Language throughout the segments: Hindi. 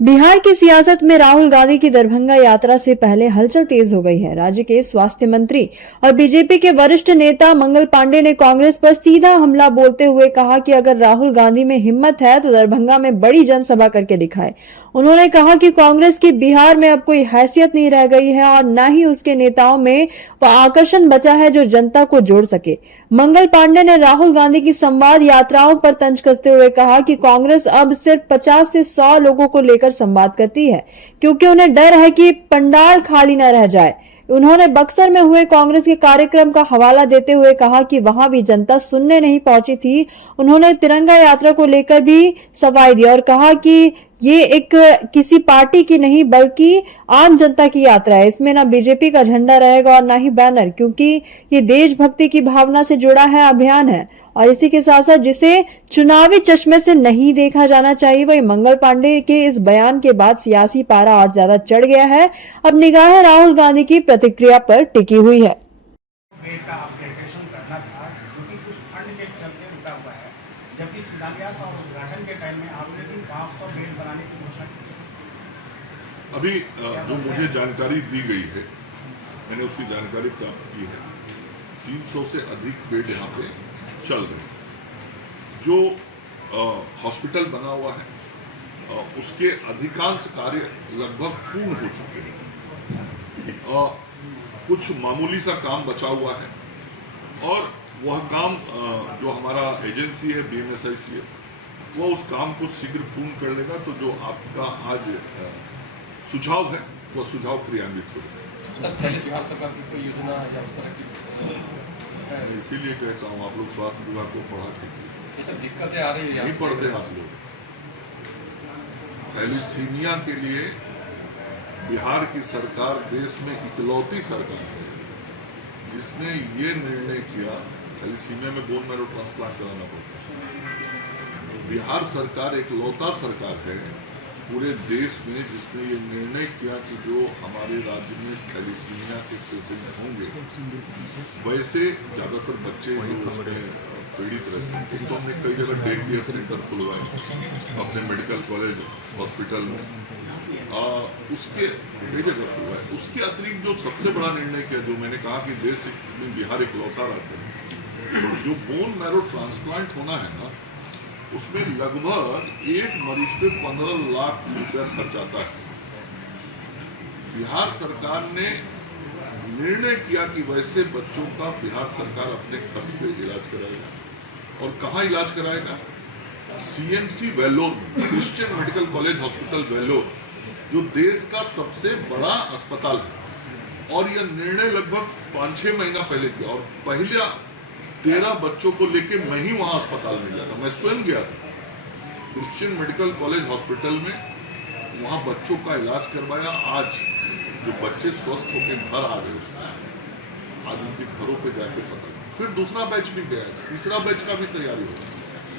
बिहार की सियासत में राहुल गांधी की दरभंगा यात्रा से पहले हलचल तेज हो गई है। राज्य के स्वास्थ्य मंत्री और बीजेपी के वरिष्ठ नेता मंगल पांडे ने कांग्रेस पर सीधा हमला बोलते हुए कहा कि अगर राहुल गांधी में हिम्मत है तो दरभंगा में बड़ी जनसभा करके दिखाए। उन्होंने कहा कि कांग्रेस की बिहार में अब कोई हैसियत नहीं रह गई है और न ही उसके नेताओं में वह आकर्षण बचा है जो जनता को जोड़ सके। मंगल पांडे ने राहुल गांधी की संवाद यात्राओं पर तंज कसते हुए कहा कि कांग्रेस अब सिर्फ 50 से 100 लोगों को लेकर संवाद करती है क्योंकि उन्हें डर है कि पंडाल खाली न रह जाए। उन्होंने बक्सर में हुए कांग्रेस के कार्यक्रम का हवाला देते हुए कहा कि वहां भी जनता सुनने नहीं पहुंची थी। उन्होंने तिरंगा यात्रा को लेकर भी सफाई दी और कहा कि ये एक किसी पार्टी की नहीं बल्कि आम जनता की यात्रा है। इसमें ना बीजेपी का झंडा रहेगा और ना ही बैनर, क्योंकि ये देशभक्ति की भावना से जुड़ा है अभियान है और इसी के साथ साथ जिसे चुनावी चश्मे से नहीं देखा जाना चाहिए। वही मंगल पांडे के इस बयान के बाद सियासी पारा और ज्यादा चढ़ गया है। अब निगाहें राहुल गांधी की प्रतिक्रिया पर टिकी हुई है। का अपडेटेशन करना था जो कि कुछ फंड के चलते रुका हुआ है, जबकि शिलान्यास और उद्घाटन के टाइम में आपने भी 500 बेड बनाने की घोषणा की। अभी जो मुझे जानकारी दी गई है, मैंने उसकी जानकारी प्राप्त की है, 300 से अधिक बेड यहाँ पे चल रहे हैं। जो हॉस्पिटल बना हुआ है उसके अधिकांश कार्य लगभग पूर्ण हो चुके हैं। कुछ मामूली सा काम बचा हुआ है और वह काम जो हमारा एजेंसी है BMSICF वह उस काम को शीघ्र पूर्ण कर लेगा। तो जो आपका आज सुझाव है वह सुझाव क्रियान्वित होगा। सर, बिहार सरकार की कोई योजना या उस तरह की इसीलिए कहता हूँ आप लोग स्वास्थ्य विभाग को पढ़ा के ये सब दिक्कतें आ रही है, नहीं पढ़ते आप लोग। थैलीसीमिया के लिए बिहार की सरकार देश में इकलौती सरकार है जिसने ये निर्णय किया। थैलीसीमिया में बोन मैरो ट्रांसप्लांट कराना पड़ता है। बिहार सरकार इकलौता सरकार है पूरे देश में जिसने ये निर्णय किया कि जो हमारे राज्य में थैलीसीमिया के पेशेंट होंगे, वैसे ज़्यादातर बच्चे जो उसमें पीड़ित रहते हैं, तो हमने कई जगह डे केयर सेंटर खुलवाए अपने मेडिकल कॉलेज हॉस्पिटल में, उसके कई जगह खुलवाए। उसके अतिरिक्त जो सबसे बड़ा निर्णय किया, जो मैंने कहा कि देश में बिहार इकलौता राज्य है, जो बोन मैरो ट्रांसप्लांट होना है ना, उसमें लगभग एक मरीज पे 15 लाख रुपया खर्च आता है। बिहार सरकार ने निर्णय किया कि वैसे बच्चों का बिहार सरकार अपने खर्च पे इलाज कराएगा। और कहाँ इलाज कराएगा? CMC वेल्लोर में, Christian medical college hospital Vellore, जो देश का सबसे बड़ा अस्पताल है। और यह निर्णय लगभग 5-6 महीना पहले किया और पहले 13 बच्चों को लेके मैं ही वहां अस्पताल में गया था। मैं स्वयं गया था क्रिश्चियन मेडिकल कॉलेज हॉस्पिटल में, वहां बच्चों का इलाज करवाया। आज जो बच्चे स्वस्थ होकर घर आ गए, आज उनके घरों पे जाके पता, फिर दूसरा बैच भी गया, तीसरा बैच का भी तैयारी हो।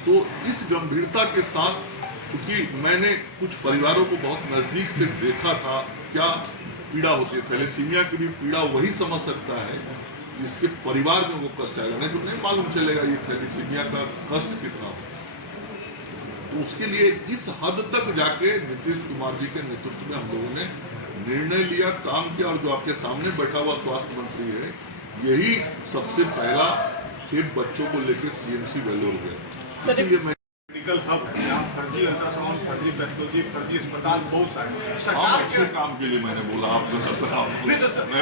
तो इस गंभीरता के साथ, क्योंकि मैंने कुछ परिवारों को बहुत नजदीक से देखा था क्या पीड़ा होती है, थैलेसीमिया की भी पीड़ा वही समझ सकता है जिसके परिवार में वो कष्ट आएगा, नहीं तो नहीं मालूम चलेगा ये थैलेसीमिया का कष्ट कितना हो। तो उसके लिए इस हद तक जाके नीतीश कुमार जी के नेतृत्व में हम लोगों ने निर्णय लिया, काम किया। और जो आपके सामने बैठा हुआ स्वास्थ्य मंत्री है, यही सबसे पहला खेप बच्चों को लेकर CMC वेल्लोर गया। इसीलिए मैं मेडिकल हब, फर्जी अल्ट्रासाउंड, फर्जी पैथोलॉजी, फर्जी अस्पताल बहुत सारे सरकार के काम के लिए मैंने बोला। आप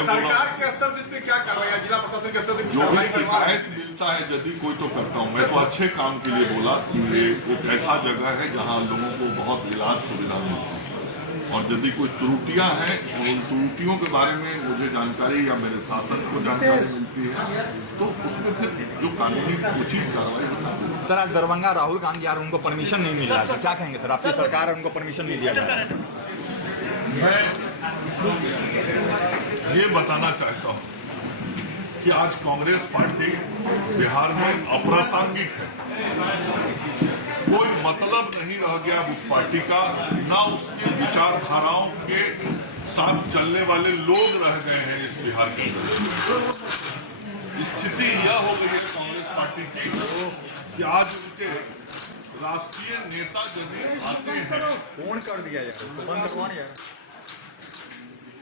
सरकार के स्तर से इसमें क्या कार्रवाई, जिला प्रशासन के स्तर से जो भी शिकायत मिलता है यदि कोई तो करता हूँ। मैं तो अच्छे काम के लिए बोला कि ये एक ऐसा जगह है जहाँ लोगों को बहुत इलाज सुविधा मिलती है और यदि कोई त्रुटियां हैं उन त्रुटियों के बारे में मुझे जानकारी या मेरे शासन को जानकारी मिलती है तो उसमें फिर जो कानूनी उचित कार्रवाई होता है। सर, आज दरभंगा राहुल गांधी यार उनको परमिशन नहीं मिल रहा है, क्या कहेंगे सर? आपकी सरकार है, उनको परमिशन नहीं दिया जा रहा है। मैं ये बताना चाहता हूँ कि आज कांग्रेस पार्टी बिहार में अप्रासंगिक है। कोई मतलब नहीं रह गया उस पार्टी का, ना उसकी विचारधाराओं के साथ चलने वाले लोग रह गए हैं इस बिहार के अंदर। स्थिति यह हो गई है कांग्रेस पार्टी की कि आज उनके राष्ट्रीय नेता यदि आते हैं, फोन कर दिया यार, उसको बंद करवा यार।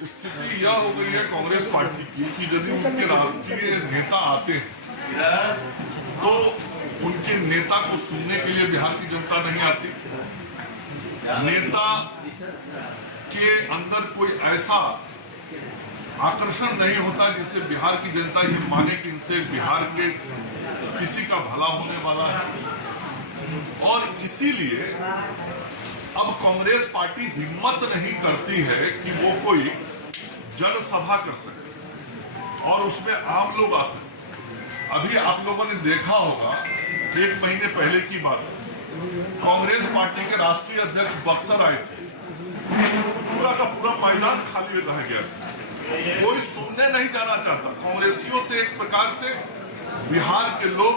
स्थिति यह हो गई है कांग्रेस पार्टी की कि यदि उनके राष्ट्रीय नेता आते हैं तो उनके नेता को सुनने के लिए बिहार की जनता नहीं आती। नेता के अंदर कोई ऐसा आकर्षण नहीं होता जिससे बिहार की जनता ये माने कि इनसे बिहार के किसी का भला होने वाला है। और इसीलिए अब कांग्रेस पार्टी हिम्मत नहीं करती है कि वो कोई जनसभा कर सके और उसमें आम लोग आ सके। अभी आप लोगों ने देखा होगा, 1 महीने पहले की बात, कांग्रेस पार्टी के राष्ट्रीय अध्यक्ष बक्सर आए थे, पूरा का पूरा मैदान खाली रह गया। कोई सुनने नहीं जाना चाहता। कांग्रेसियों से एक प्रकार से बिहार के लोग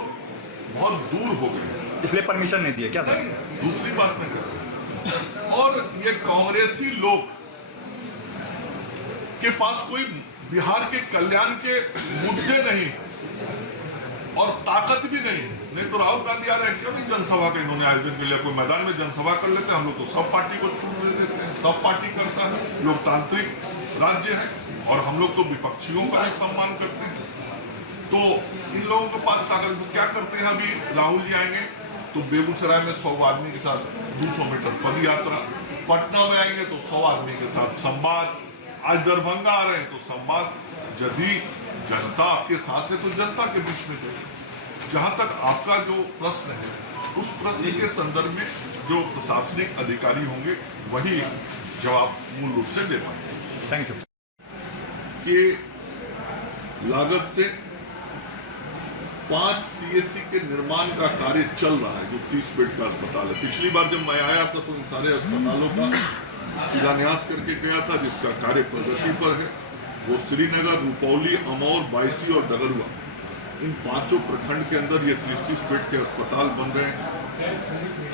बहुत दूर हो गए, इसलिए परमिशन नहीं दिए क्या सर? दूसरी बात नहीं कर। और ये कांग्रेसी लोग के पास कोई बिहार के कल्याण के मुद्दे नहीं और ताकत भी नहीं तो राहुल गांधी आ रहे हैं, क्यों जनसभा का इन्होंने आयोजन के लिए कोई मैदान में जनसभा कर लेते। हम लोग तो सब पार्टी को छूट दे देते हैं, सब पार्टी करता है, लोकतांत्रिक राज्य है और हम लोग तो विपक्षियों का भी सम्मान करते हैं। तो इन लोगों के पास ताकत क्या करते हैं। अभी राहुल जी आएंगे तो बेगूसराय में 100 आदमी के साथ 200 मीटर पद यात्रा, पटना में आएंगे तो 100 आदमी के साथ संवाद, आज दरभंगा आ रहे हैं तो संवाद। यदि जनता आपके साथ है तो जनता के बीच में जाइए। जहां तक आपका जो प्रश्न है, उस प्रश्न के संदर्भ में जो प्रशासनिक अधिकारी होंगे वही जवाब मूल रूप से दे पाएंगे। Thank you. कि लागत से 5 CSC के निर्माण का कार्य चल रहा है, जो 30 बेड का अस्पताल है। पिछली बार जब मैं आया था तो इन सारे अस्पतालों का शिलान्यास करके गया था, जिसका कार्य प्रगति पर है। वो श्रीनगर, रुपौली, अमौर, बायसी और डगरुआ, इन 5 प्रखंड के अंदर ये 30-30 बेड के अस्पताल बन रहे हैं।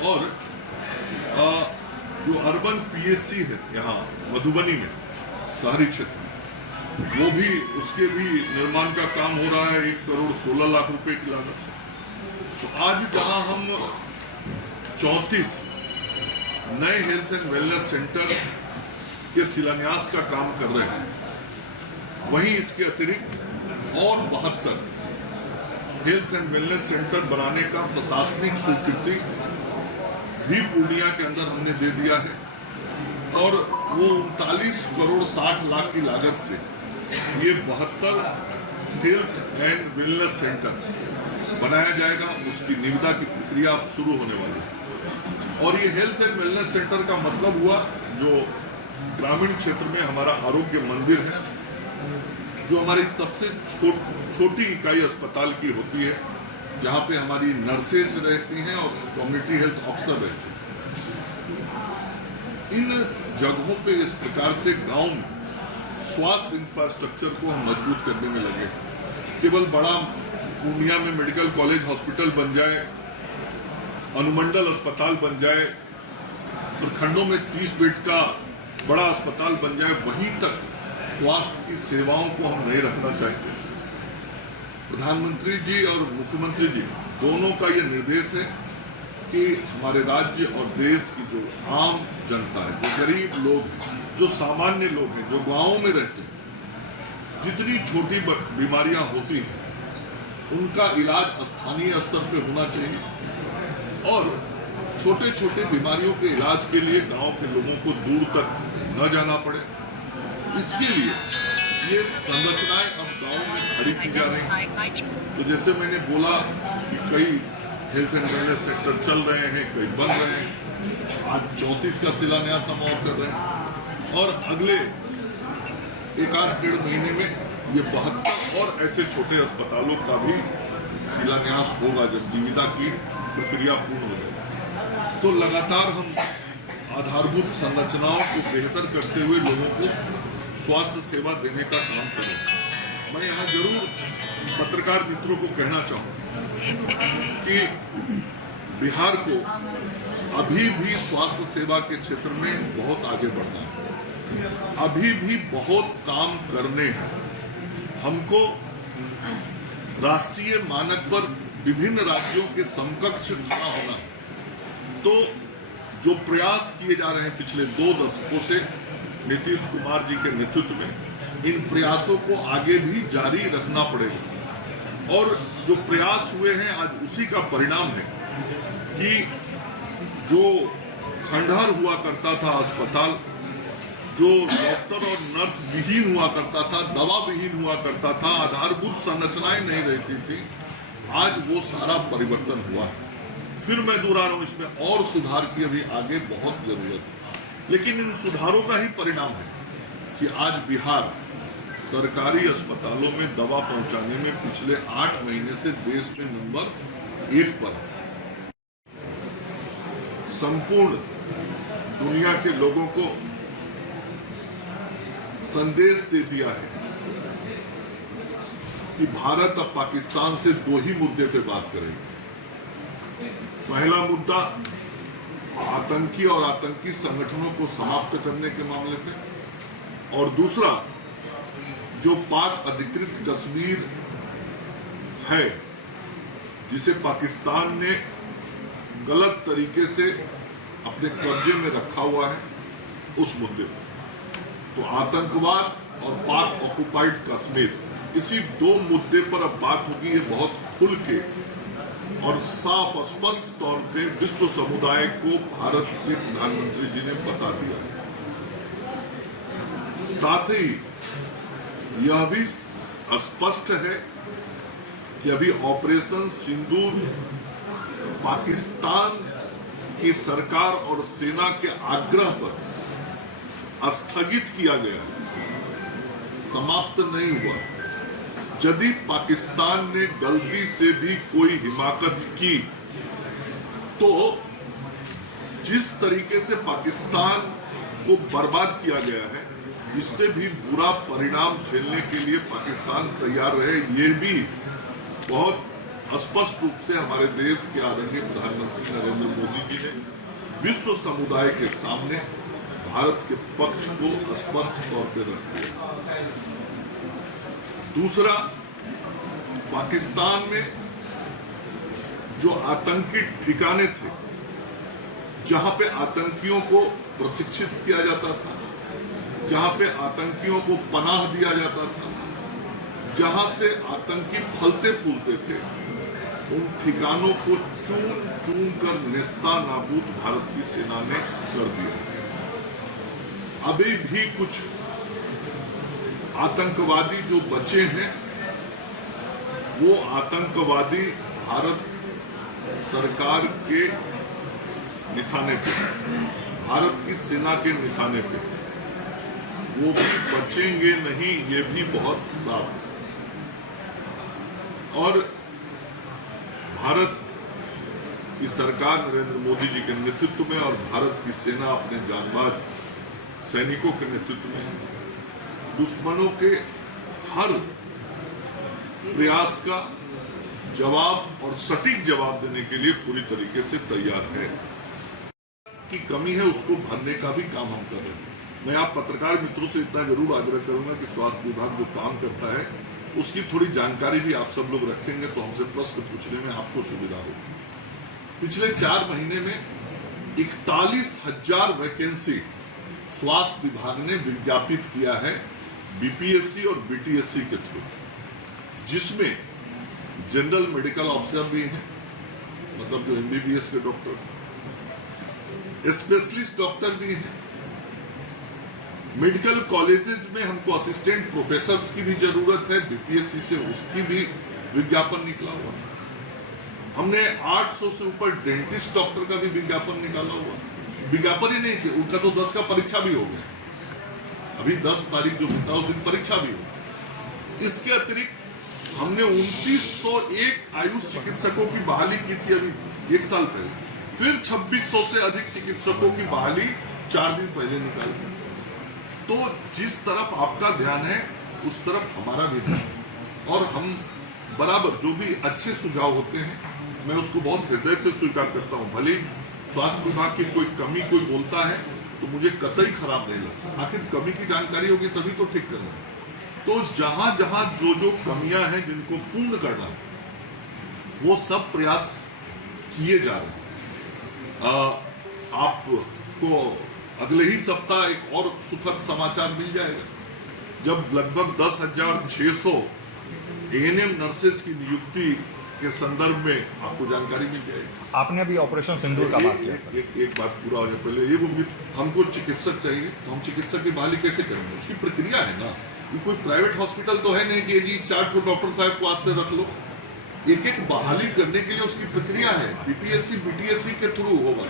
और जो अर्बन PSC है यहाँ मधुबनी में, शहरी क्षेत्र, वो भी, उसके भी निर्माण का काम हो रहा है 1 करोड़ 16 लाख रुपए की लागत से। तो आज जहां हम 34 नए हेल्थ एंड वेलनेस सेंटर के शिलान्यास का काम कर रहे हैं, वहीं इसके अतिरिक्त और 72 हेल्थ एंड वेलनेस सेंटर बनाने का प्रशासनिक स्वीकृति भी पूर्णिया के अंदर हमने दे दिया है। और वो 39 करोड़ 60 लाख की लागत से ये 72 हेल्थ एंड वेलनेस सेंटर बनाया जाएगा। उसकी निविदा की प्रक्रिया अब शुरू होने वाली है। और ये हेल्थ एंड वेलनेस सेंटर का मतलब हुआ, जो ग्रामीण क्षेत्र में हमारा आरोग्य मंदिर है, जो हमारी सबसे छोटी इकाई अस्पताल की होती है, जहाँ पे हमारी नर्सेज रहती हैं और कम्युनिटी हेल्थ ऑफिसर रहते हैं। इन जगहों पे इस प्रकार से गांव में स्वास्थ्य इंफ्रास्ट्रक्चर को हम मजबूत करने में लगे। केवल बड़ा पूर्णिया में मेडिकल कॉलेज हॉस्पिटल बन जाए, अनुमंडल अस्पताल बन जाए, प्रखंडों में 30 बेड का बड़ा अस्पताल बन जाए, वहीं तक स्वास्थ्य की सेवाओं को हम नहीं रखना चाहते। प्रधानमंत्री जी और मुख्यमंत्री जी दोनों का ये निर्देश है कि हमारे राज्य और देश की जो आम जनता है, जो गरीब लोग हैं, जो सामान्य लोग हैं, जो गांवों में रहते हैं, जितनी छोटी बीमारियां होती हैं उनका इलाज स्थानीय स्तर पे होना चाहिए। और छोटे छोटे बीमारियों के इलाज के लिए गांव के लोगों को दूर तक न जाना पड़े, इसके लिए ये संरचनाएं अब गांव में खड़ी की जा रही हैं। तो जैसे मैंने बोला कि कई हेल्थ एंड वेलनेस सेंटर चल रहे हैं, कई बन रहे हैं। आज 34 का शिलान्यास हम और कर रहे हैं और अगले 1-1.5 महीने में ये 72 और ऐसे छोटे अस्पतालों का भी शिलान्यास होगा जब निविदा की प्रक्रिया पूर्ण हो जाएगी। तो लगातार हम आधारभूत संरचनाओं को बेहतर करते हुए लोगों को स्वास्थ्य सेवा देने का काम करें। मैं यहाँ जरूर पत्रकार मित्रों को कहना चाहूँगा कि बिहार को अभी भी स्वास्थ्य सेवा के क्षेत्र में बहुत आगे बढ़ना है। अभी भी बहुत काम करने हैं। हमको राष्ट्रीय मानक पर विभिन्न राज्यों के समकक्ष खड़ा होना है। तो जो प्रयास किए जा रहे हैं पिछले 2 दशकों से नीतीश कुमार जी के नेतृत्व में, इन प्रयासों को आगे भी जारी रखना पड़ेगा। और जो प्रयास हुए हैं आज उसी का परिणाम है कि जो खंडहर हुआ करता था अस्पताल, जो डॉक्टर और नर्स विहीन हुआ करता था, दवा विहीन हुआ करता था, आधारभूत संरचनाएं नहीं रहती थी, आज वो सारा परिवर्तन हुआ है। फिर मैं दोहरा रहा हूं, इसमें और सुधार की अभी आगे बहुत जरूरत है, लेकिन इन सुधारों का ही परिणाम है कि आज बिहार सरकारी अस्पतालों में दवा पहुंचाने में पिछले 8 महीने से देश में नंबर 1 पर है। संपूर्ण दुनिया के लोगों को संदेश दे दिया है कि भारत अब पाकिस्तान से 2 ही मुद्दे पे बात करेगा। पहला मुद्दा आतंकी और आतंकी संगठनों को समाप्त करने के मामले पे, और दूसरा जो पाक अधिकृत कश्मीर है जिसे पाकिस्तान ने गलत तरीके से अपने कब्जे में रखा हुआ है, उस मुद्दे पर। तो आतंकवाद और पाक ऑक्युपाइड कश्मीर, इसी 2 मुद्दे पर अब बात होगी। ये बहुत खुल के और साफ और स्पष्ट तौर पे विश्व समुदाय को भारत के प्रधानमंत्री जी ने बता दिया। साथ ही यह भी स्पष्ट है कि अभी ऑपरेशन सिंदूर पाकिस्तान की सरकार और सेना के आग्रह पर स्थगित किया गया है, समाप्त नहीं हुआ। यदि पाकिस्तान ने गलती से भी कोई हिमाकत की तो जिस तरीके से पाकिस्तान को बर्बाद किया गया है, इससे भी बुरा परिणाम झेलने के लिए पाकिस्तान तैयार रहे, ये भी बहुत स्पष्ट रूप से हमारे देश के आदरणीय प्रधानमंत्री नरेंद्र मोदी जी ने विश्व समुदाय के सामने भारत के पक्ष को स्पष्ट तौर पर रख दिया। दूसरा, पाकिस्तान में जो आतंकी ठिकाने थे, जहां पे आतंकियों को प्रशिक्षित किया जाता था, जहां पे आतंकियों को पनाह दिया जाता था, जहां से आतंकी फलते फूलते थे, उन ठिकानों को चून चून कर नेस्ता नाबूद भारत की सेना ने कर दिया। अभी भी कुछ आतंकवादी जो बचे हैं, वो आतंकवादी भारत सरकार के निशाने पे, भारत की सेना के निशाने पे, वो भी बचेंगे नहीं, ये भी बहुत साफ है। और भारत की सरकार नरेंद्र मोदी जी के नेतृत्व में और भारत की सेना अपने जांबाज सैनिकों के नेतृत्व में दुश्मनों के हर प्रयास का जवाब और सटीक जवाब देने के लिए पूरी तरीके से तैयार है। की कमी है उसको भरने का भी काम हम कर रहे हैं। मैं आप पत्रकार मित्रों से इतना जरूर आग्रह करूंगा कि स्वास्थ्य विभाग जो काम करता है उसकी थोड़ी जानकारी भी आप सब लोग रखेंगे तो हमसे प्रश्न पूछने में आपको सुविधा होगी। पिछले 4 महीने में 41,000 वैकेंसी स्वास्थ्य विभाग ने विज्ञापित किया है बीपीएससी और बीटीएससी के थ्रू, जिसमें जनरल मेडिकल ऑफिसर भी हैं, मतलब जो एमबीबीएस के डॉक्टर, स्पेशलिस्ट डॉक्टर भी हैं। मेडिकल कॉलेजेस में हमको असिस्टेंट प्रोफेसर्स की भी जरूरत है, बीपीएससी से उसकी भी विज्ञापन निकला हुआ। हमने 800 से ऊपर डेंटिस्ट डॉक्टर का भी विज्ञापन निकाला हुआ। विज्ञापन ही नहीं, उनका तो 10 का परीक्षा भी होगा, अभी 10 तारीख जो होता है उस दिन परीक्षा भी होगी। इसके अतिरिक्त हमने 2901 आयुष चिकित्सकों की बहाली की थी अभी 1 साल पहले, फिर 2600 से अधिक चिकित्सकों की बहाली 4 दिन पहले निकाली। तो जिस तरफ आपका ध्यान है उस तरफ हमारा भी ध्यान है, और हम बराबर जो भी अच्छे सुझाव होते हैं मैं उसको बहुत हृदय से स्वीकार करता हूँ। भले स्वास्थ्य विभाग की कोई कमी कोई बोलता है तो मुझे कतई खराब नहीं लगता, आखिर कमी की जानकारी होगी तभी तो ठीक करना है। तो जहां जहां जो जो कमियां हैं जिनको पूर्ण करना वो सब प्रयास किए जा रहे हैं। आपको अगले ही सप्ताह एक और सुखद समाचार मिल जाएगा, जब लगभग 10,600 एएनएम नर्सेस की नियुक्ति के संदर्भ में आपको जानकारी मिल जाएगी। आपने अभी ऑपरेशन सिंदूर का बात किया सर। एक बात पूरा हो जाए पहले, ये वो हमको चिकित्सक चाहिए, तो हम चिकित्सक की बहाली कैसे करेंगे? उसकी प्रक्रिया है ना, ये कोई प्राइवेट हॉस्पिटल तो है नहीं कि जी 4 डॉक्टर साहब को आज से रख लो। एक एक बहाली करने के लिए उसकी प्रक्रिया है, बीपीएससी बीटीएससी के थ्रू होगा।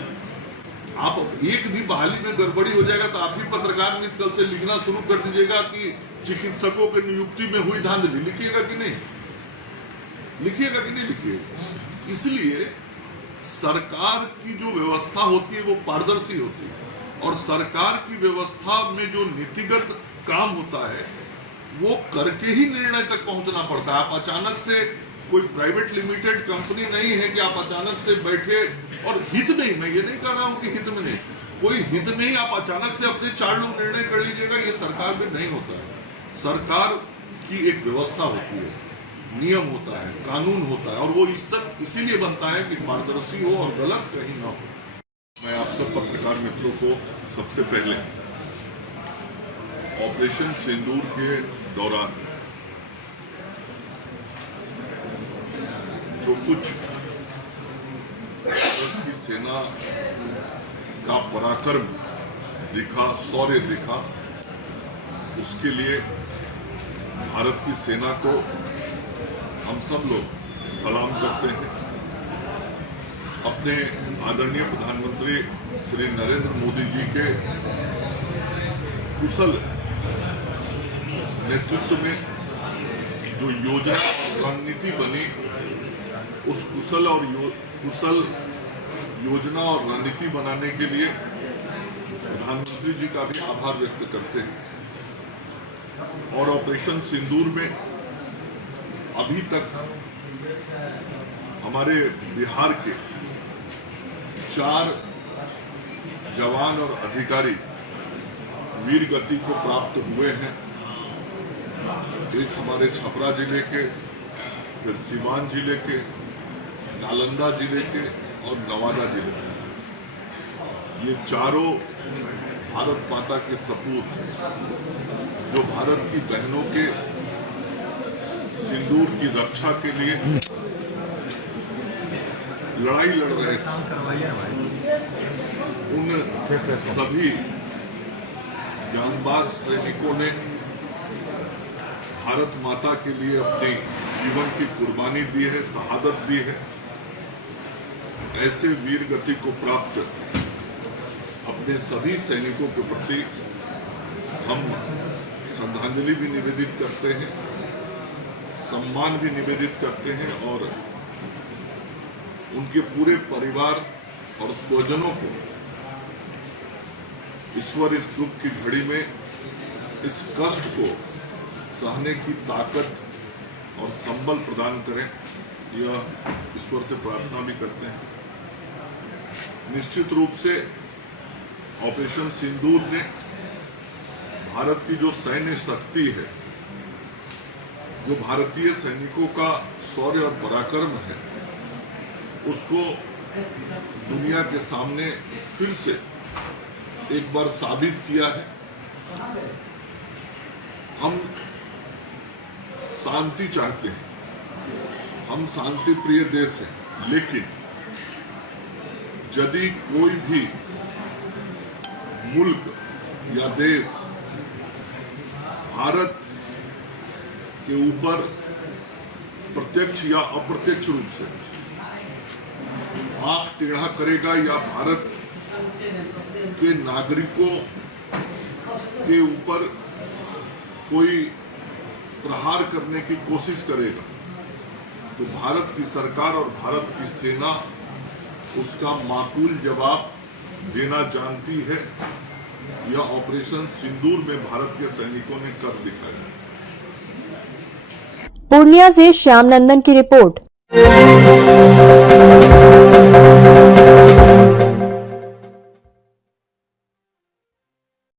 आप एक भी बहाली में गड़बड़ी हो जाएगा तो आप भी पत्रकार में कल से लिखना शुरू कर दीजिएगा कि चिकित्सकों की नियुक्ति में हुई धांधली। लिखिएगा कि नहीं? लिखिएगा कि नहीं लिखिएगा? इसलिए सरकार की जो व्यवस्था होती है वो पारदर्शी होती है, और सरकार की व्यवस्था में जो नीतिगत काम होता है वो करके ही निर्णय तक पहुंचना पड़ता है। आप अचानक से, कोई प्राइवेट लिमिटेड कंपनी नहीं है कि आप अचानक से बैठे, और हित नहीं, मैं ये नहीं कह रहा हूं कि हित में नहीं, कोई हित में ही आप अचानक से अपने 4 लोग निर्णय कर लीजिएगा, ये सरकार में नहीं होता है। सरकार की एक व्यवस्था होती है, नियम होता है, कानून होता है, और वो इसीलिए बनता है कि पारदर्शी हो और गलत कहीं ना हो। मैं आप सब पत्रकार मित्रों को सबसे पहले ऑपरेशन सिंदूर के दौरान जो कुछ भारत की सेना का पराक्रम दिखा, शौर्य दिखा, उसके लिए भारत की सेना को हम सब लोग सलाम करते हैं। अपने आदरणीय प्रधानमंत्री श्री नरेंद्र मोदी जी के कुशल नेतृत्व में जो योजना रणनीति बनी, उस कुशल योजना और रणनीति बनाने के लिए प्रधानमंत्री जी का भी आभार व्यक्त करते हैं। और ऑपरेशन सिंदूर में अभी तक हमारे बिहार के 4 जवान और अधिकारी वीर गति को प्राप्त हुए हैं। एक हमारे छपरा जिले के, फिर सीवान जिले के, नालंदा जिले के और नवादा जिले के। ये चारों भारत माता के सपूत हैं, जो भारत की बहनों के सिंदूर की रक्षा के लिए लड़ाई लड़ रहे थे। उन सभी जांबाज सैनिकों ने भारत माता के लिए अपने जीवन की कुर्बानी दी है, शहादत दी है। ऐसे वीर गति को प्राप्त अपने सभी सैनिकों के प्रति हम श्रद्धांजलि भी निवेदित करते हैं, सम्मान भी निवेदित करते हैं, और उनके पूरे परिवार और स्वजनों को ईश्वर इस दुख की घड़ी में इस कष्ट को सहने की ताकत और संबल प्रदान करें, यह ईश्वर से प्रार्थना भी करते हैं। निश्चित रूप से ऑपरेशन सिंदूर ने भारत की जो सैन्य शक्ति है, जो भारतीय सैनिकों का शौर्य और पराक्रम है, उसको दुनिया के सामने फिर से एक बार साबित किया है। हम शांति चाहते हैं, हम शांति प्रिय देश हैं, लेकिन यदि कोई भी मुल्क या देश भारत के ऊपर प्रत्यक्ष या अप्रत्यक्ष रूप से आंख टेढ़ा करेगा या भारत के नागरिकों के ऊपर कोई प्रहार करने की कोशिश करेगा, तो भारत की सरकार और भारत की सेना उसका माकूल जवाब देना जानती है। यह ऑपरेशन सिंदूर में भारत के सैनिकों ने कर दिखाया। पूर्णिया से श्याम नंदन की रिपोर्ट।